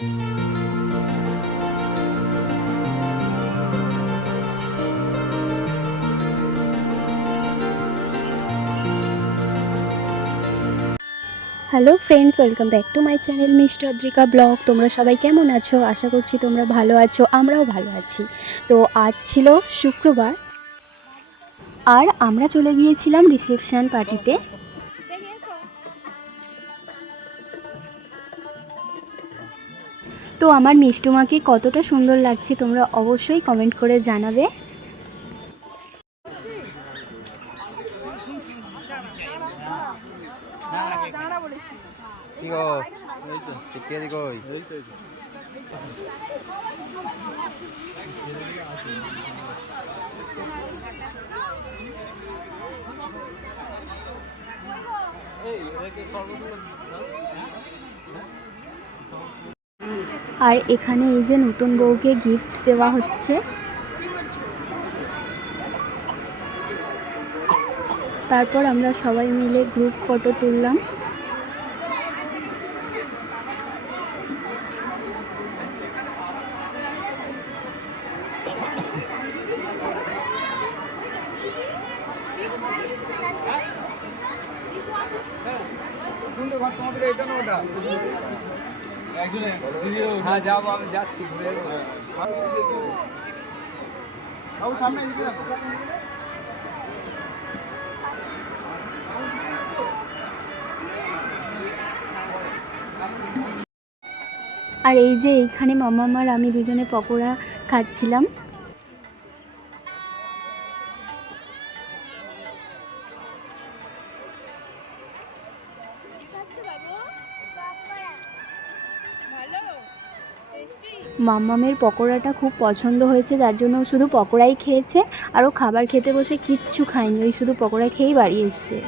Hello friends welcome back to my channel mister Adrika blog তোমরা সবাই কেমন আছো? আশা করছি তোমরা ভালো আছো, আমরাও ভালো আছি। তো আজ ছিল শুক্রবার, আর আমরা চলে গিয়েছিলাম রিসেপশন পার্টিতে তো আমার মিষ্টুমাকে কতটা সুন্দর লাগছে তোমরা অবশ্যই কমেন্ট করে জানাবে। কই আর এখানে এই যে নতুন বউকে গিফট দেওয়া হচ্ছে। তারপর আমরা সবাই মিলে গ্রুপ ফটো তুললাম। হ্যাঁ আর এই যে এইখানে মামা মার আমি দুজনে পকোড়া খাচ্ছিলাম। মাম্মামের পকোড়াটা খুব পছন্দ হয়েছে, যার জন্য শুধু পকোড়াই খেয়েছে, আর ও খাবার খেতে বসে কিচ্ছু খায়নি, ওই শুধু পকোড়া খেয়েই বাড়ি এসছে।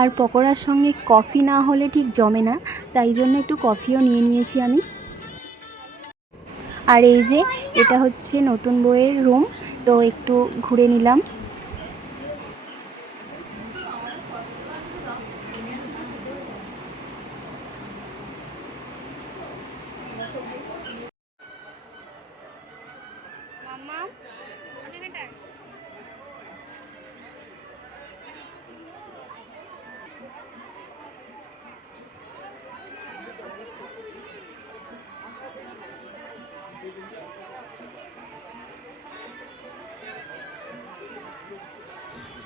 আর পকোড়ার সঙ্গে কফি না হলে ঠিক জমে না, তাই জন্য একটু কফিও নিয়ে নিয়েছি আমি। আর এই যে, এটা হচ্ছে নতুন বইয়ের রুম তো একটু ঘুরে নিলাম।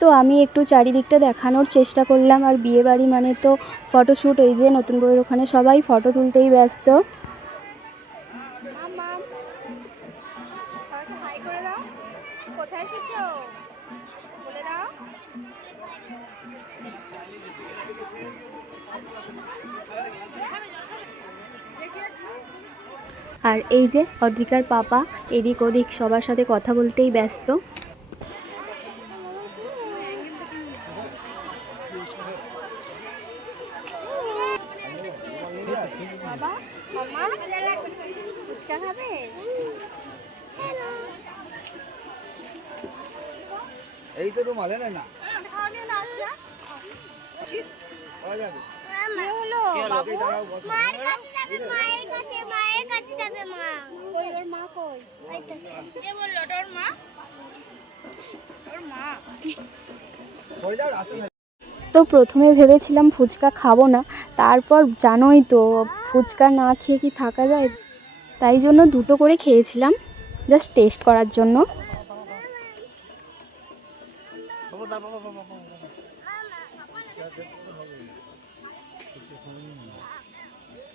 তো আমি একটু চারিদিকটা দেখানোর চেষ্টা করলাম আর বিয়ে বাড়ি মানে তো ফটোশ্যুট ওই যে নতুন বইয়ের ওখানে সবাই ফটো তুলতেই ব্যস্ত। আর এই যে অদ্রিকার পাপা এদিক ওদিক সবার সাথে কথা বলতেই ব্যস্ত। বাবা? মামা ফুচকা খাবে এই তো। রুম না খাওয়াবে না মা? তো প্রথমে ভেবেছিলাম ফুচকা খাব না। তারপর জানোই তো, ফুচকা না খেয়ে কি থাকা যায়। তাই জন্য দুটো করে খেয়েছিলাম জাস্ট টেস্ট করার জন্য।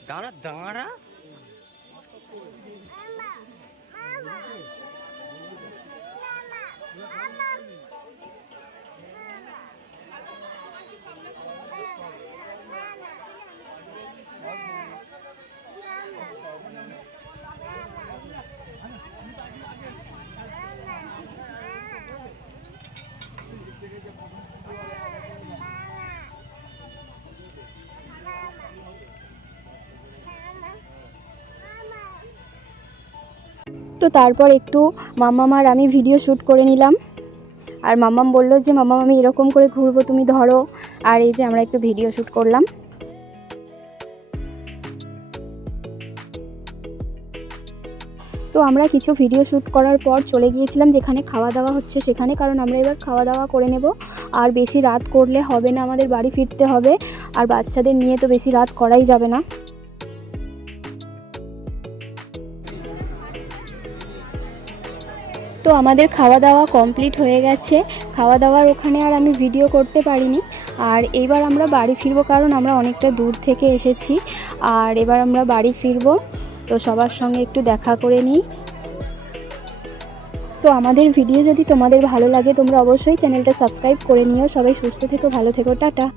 দাঁড়া দাঁড়া। তো তারপর একটু মাম্মাম আর আমি ভিডিও শ্যুট করে নিলাম। আর মাম্মাম বলল যে মাম্মাম আমি এরকম করে ঘুরবো, তুমি ধরো। আর এই যে আমরা একটু ভিডিও শ্যুট করলাম। তো আমরা কিছু ভিডিও শ্যুট করার পর চলে গিয়েছিলাম যেখানে খাওয়া দাওয়া হচ্ছে সেখানে, কারণ আমরা এবার খাওয়া দাওয়া করে নেব। আর বেশি রাত করলে হবে না, আমাদের বাড়ি ফিরতে হবে। আর বাচ্চাদের নিয়ে তো বেশি রাত করাই যাবে না। আমাদের খাওয়া দাওয়া কমপ্লিট হয়ে গেছে। খাওয়া দাওয়ার ওখানে আর আমি ভিডিও করতে পারিনি। আর এইবার আমরা বাড়ি ফিরবো কারণ আমরা অনেকটা দূর থেকে এসেছি। আর এবার আমরা বাড়ি ফিরবো। তো সবার সঙ্গে একটু দেখা করে নিই। তো আমাদের ভিডিও যদি তোমাদের ভালো লাগে তোমরা অবশ্যই চ্যানেলটা সাবস্ক্রাইব করে নিও। সবাই সুস্থ থেকো, ভালো থেকো, টাটা।